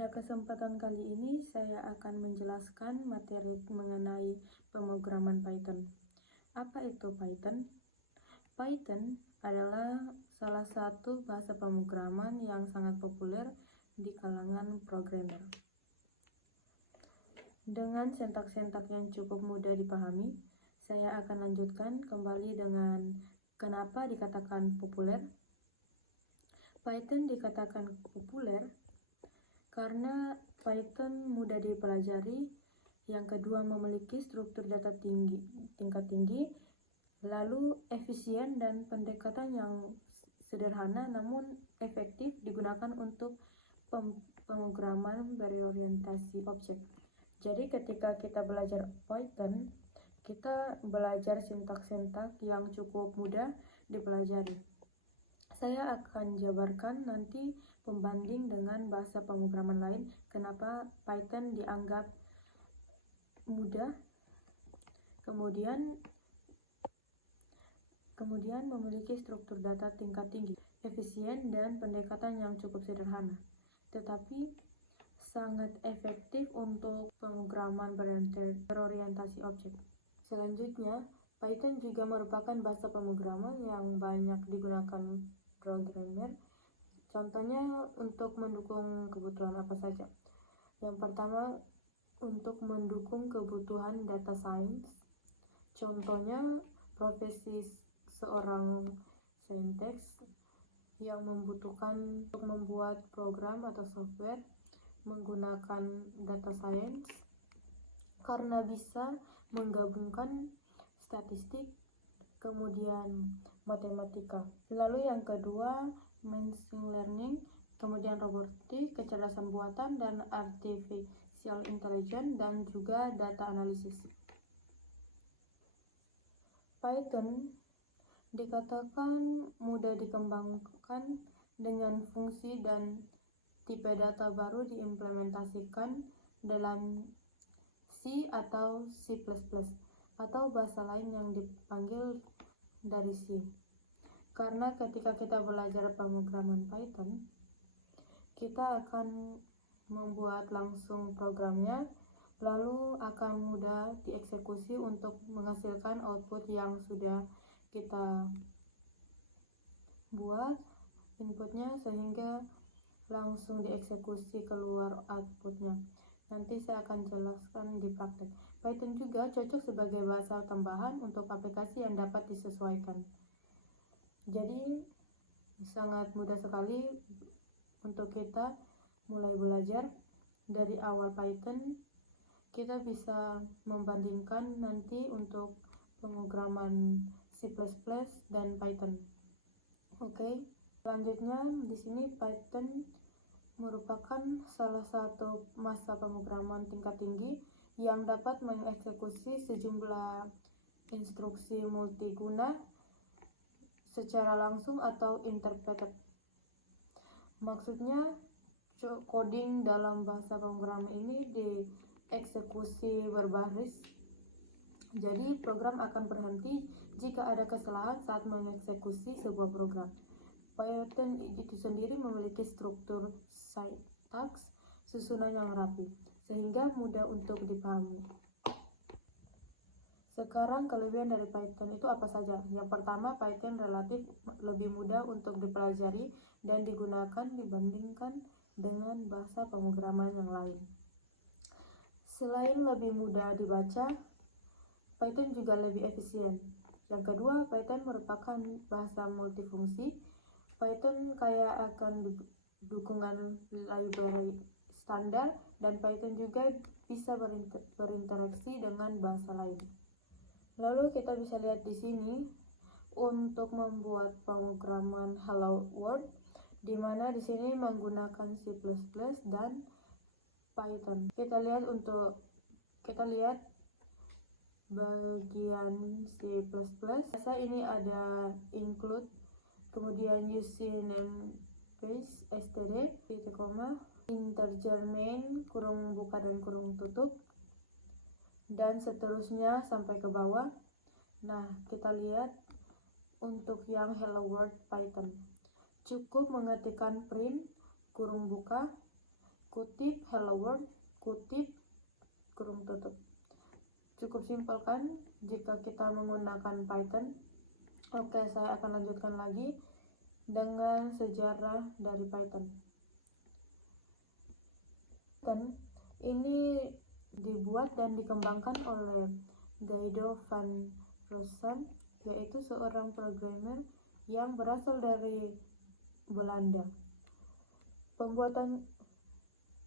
Pada kesempatan kali ini, saya akan menjelaskan materi mengenai pemrograman Python. Apa itu Python? Python adalah salah satu bahasa pemrograman yang sangat populer di kalangan programmer. Dengan sintak-sintak yang cukup mudah dipahami, saya akan lanjutkan kembali dengan kenapa dikatakan populer. Python dikatakan populer karena Python mudah dipelajari, yang kedua memiliki struktur data tingkat tinggi, lalu efisien dan pendekatan yang sederhana namun efektif digunakan untuk pemrograman berorientasi objek. Jadi ketika kita belajar Python, kita belajar sintak-sintak yang cukup mudah dipelajari. Saya akan jabarkan nanti pembanding dengan bahasa pemrograman lain, kenapa Python dianggap mudah, kemudian memiliki struktur data tingkat tinggi, efisien, dan pendekatan yang cukup sederhana, tetapi sangat efektif untuk pemrograman berorientasi objek. Selanjutnya, Python juga merupakan bahasa pemrograman yang banyak digunakan programmer. Contohnya untuk mendukung kebutuhan apa saja. Yang pertama, untuk mendukung kebutuhan data science. Contohnya profesi seorang saintis yang membutuhkan untuk membuat program atau software menggunakan data science karena bisa menggabungkan statistik kemudian matematika. Lalu yang kedua, machine learning, kemudian robotik, kecerdasan buatan, dan artificial intelligence, dan juga data analisis. Python dikatakan mudah dikembangkan dengan fungsi dan tipe data baru diimplementasikan dalam C atau C++, atau bahasa lain yang dipanggil dari C. Karena ketika kita belajar pemrograman Python, kita akan membuat langsung programnya, lalu akan mudah dieksekusi untuk menghasilkan output yang sudah kita buat inputnya, sehingga langsung dieksekusi keluar outputnya. Nanti saya akan jelaskan di praktek. Python juga cocok sebagai bahasa tambahan untuk aplikasi yang dapat disesuaikan. Jadi sangat mudah sekali untuk kita mulai belajar. Dari awal Python kita bisa membandingkan nanti untuk pemrograman C++ dan Python. Oke, selanjutnya di sini Python merupakan salah satu bahasa pemrograman tingkat tinggi yang dapat mengeksekusi sejumlah instruksi multiguna secara langsung atau interpreted. Maksudnya, coding dalam bahasa pemrograman ini dieksekusi berbaris. Jadi, program akan berhenti jika ada kesalahan saat mengeksekusi sebuah program. Python itu sendiri memiliki struktur sintaks susunan yang rapi, sehingga mudah untuk dipahami. Sekarang kelebihan dari Python itu apa saja? Yang pertama, Python relatif lebih mudah untuk dipelajari dan digunakan dibandingkan dengan bahasa pemrograman yang lain. Selain lebih mudah dibaca, Python juga lebih efisien. Yang kedua, Python merupakan bahasa multifungsi. Python kaya akan dukungan library standar, dan Python juga bisa berinteraksi dengan bahasa lain. Lalu kita bisa lihat di sini untuk membuat pemrograman Hello World, di mana di sini menggunakan C++ dan Python. Kita lihat bagian C++. Biasa ini ada include, kemudian using namespace std, titik koma, integer main, kurung buka dan kurung tutup, dan seterusnya sampai ke bawah. Nah, kita lihat untuk yang Hello World Python, cukup mengetikkan print kurung buka, kutip hello world, kutip kurung tutup. Cukup simpel kan jika kita menggunakan Python? Oke, saya akan lanjutkan lagi dengan sejarah dari Python. Python ini dibuat dan dikembangkan oleh Guido van Rossum, yaitu seorang programmer yang berasal dari Belanda.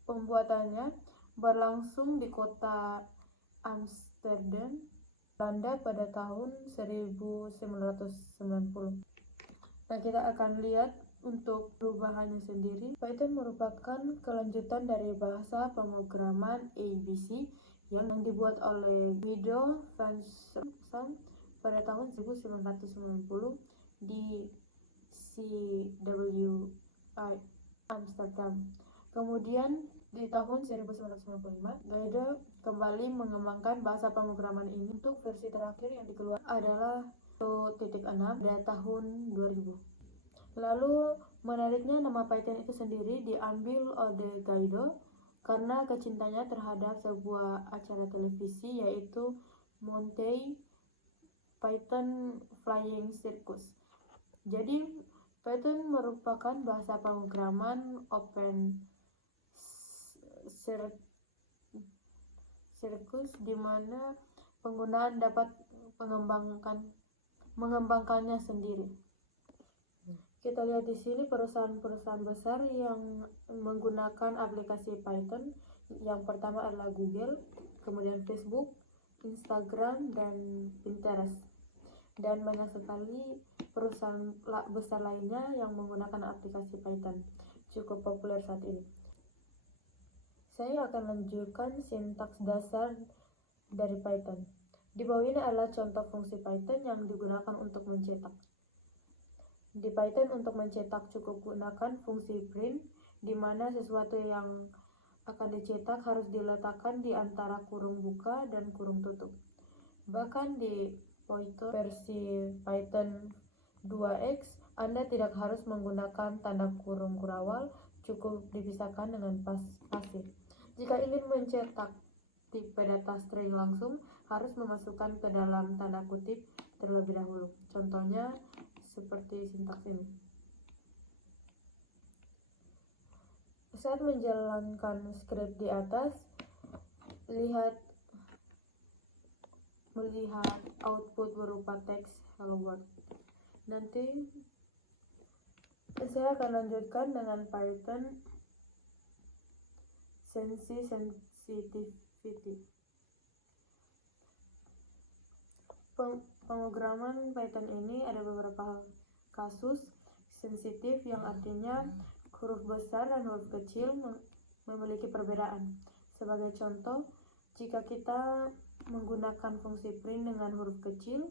Pembuatannya berlangsung di kota Amsterdam, Belanda pada tahun 1990. Nah, kita akan lihat untuk perubahannya sendiri. Python merupakan kelanjutan dari bahasa pemrograman ABC yang dibuat oleh Guido van Rossum pada tahun 1990 di CWI Amsterdam. Kemudian di tahun 1995, Guido kembali mengembangkan bahasa pemrograman ini. Untuk versi terakhir yang dikeluarkan adalah 1.6 pada tahun 2000. Lalu menariknya, nama Python itu sendiri diambil oleh Guido karena kecintanya terhadap sebuah acara televisi, yaitu Monty Python Flying Circus. Jadi Python merupakan bahasa pemrograman open circus di mana penggunaan dapat mengembangkannya sendiri. Kita lihat di sini perusahaan-perusahaan besar yang menggunakan aplikasi Python. Yang pertama adalah Google, kemudian Facebook, Instagram, dan Pinterest. Dan banyak sekali perusahaan besar lainnya yang menggunakan aplikasi Python. Cukup populer saat ini. Saya akan lanjutkan sintaks dasar dari Python. Di bawah ini adalah contoh fungsi Python yang digunakan untuk mencetak. Di Python untuk mencetak cukup gunakan fungsi print, di mana sesuatu yang akan dicetak harus diletakkan di antara kurung buka dan kurung tutup. Bahkan di Python versi Python 2x, Anda tidak harus menggunakan tanda kurung kurawal, cukup dipisahkan dengan spasi. Jika ingin mencetak tipe data string langsung, harus memasukkan ke dalam tanda kutip terlebih dahulu. Contohnya seperti sintaks ini. Saat menjalankan script di atas, melihat output berupa teks hello world. Nanti saya akan lanjutkan dengan Python sensitivity. Pemrograman Python ini ada beberapa kasus sensitif, yang artinya huruf besar dan huruf kecil memiliki perbedaan. Sebagai contoh, jika kita menggunakan fungsi print dengan huruf kecil,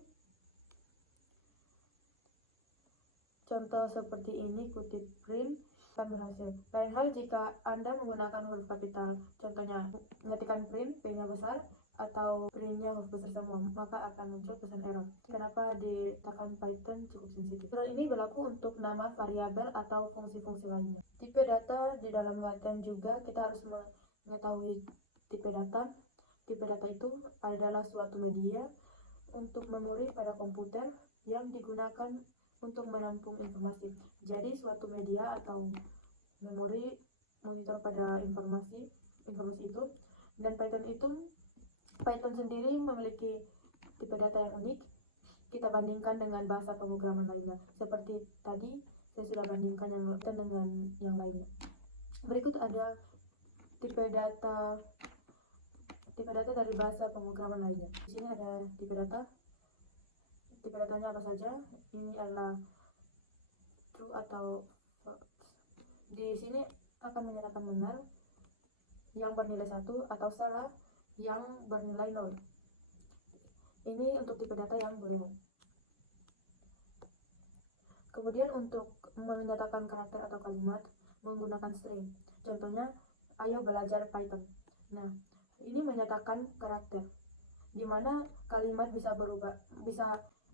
contoh seperti ini, kutip print, akan berhasil. Lain hal jika Anda menggunakan huruf kapital, contohnya mengetikkan print, P-nya besar, atau printnya huruf besar semua, maka akan muncul pesan error. Kenapa dikatakan Python cukup sensitif? Aturan ini berlaku untuk nama variabel atau fungsi-fungsi lainnya. Tipe data di dalam Python juga kita harus mengetahui tipe data. Tipe data itu adalah suatu media untuk memori pada komputer yang digunakan untuk menampung informasi. Jadi suatu media atau memori monitor pada informasi itu, dan Python sendiri memiliki tipe data yang unik. Kita bandingkan dengan bahasa pemrograman lainnya. Seperti tadi saya sudah bandingkan yang dengan yang lainnya. Berikut ada tipe data dari bahasa pemrograman lainnya. Di sini ada tipe data. Tipe datanya apa saja? Ini adalah true atau false. Di sini akan menyatakan benar yang bernilai 1 atau salah yang bernilai 0. Ini untuk tipe data yang boolean. Kemudian untuk menyatakan karakter atau kalimat menggunakan string. Contohnya, ayo belajar Python. Nah, ini menyatakan karakter, di mana kalimat bisa berubah.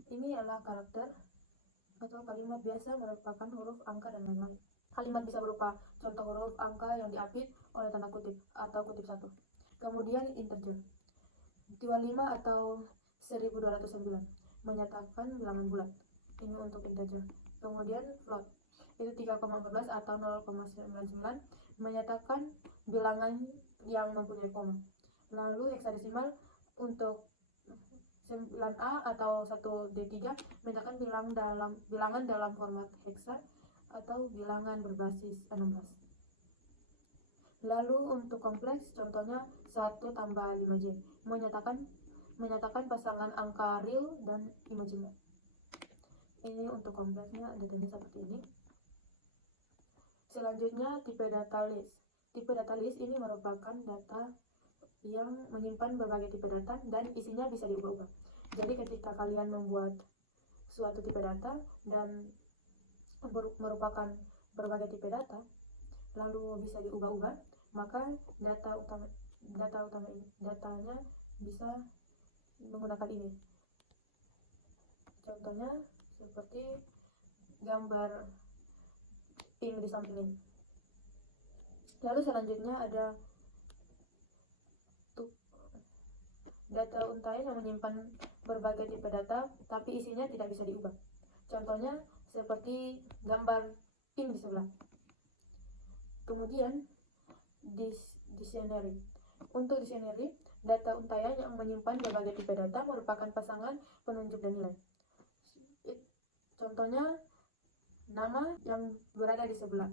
Ini adalah karakter atau kalimat biasa merupakan huruf, angka, dan lain-lain. Kalimat bisa berupa contoh huruf angka yang diapit oleh tanda kutip atau kutip satu. Kemudian integer 25 atau 1209 menyatakan bilangan bulat. Ini untuk integer. Kemudian float itu 3,14 atau 0,99 menyatakan bilangan yang mempunyai koma. Lalu heksadesimal untuk 9A atau 1D3 menyatakan bilangan dalam format heksa atau bilangan berbasis 16. Lalu untuk kompleks contohnya 1 tambah 5J menyatakan pasangan angka real dan imajiner. Ini untuk kompleksnya datanya seperti ini. Selanjutnya tipe data list. Tipe data list ini merupakan data yang menyimpan berbagai tipe data dan isinya bisa diubah-ubah. Jadi ketika kalian membuat suatu tipe data dan merupakan berbagai tipe data lalu bisa diubah-ubah, maka datanya bisa menggunakan ini. Contohnya seperti gambar pink di samping ini. Lalu selanjutnya ada data untayan yang menyimpan berbagai tipe data tapi isinya tidak bisa diubah. Contohnya seperti gambar pink di sebelah. Kemudian dictionary. Untuk dictionary, data untayan yang menyimpan berbagai tipe data merupakan pasangan penunjuk dan nilai. Contohnya nama yang berada di sebelah.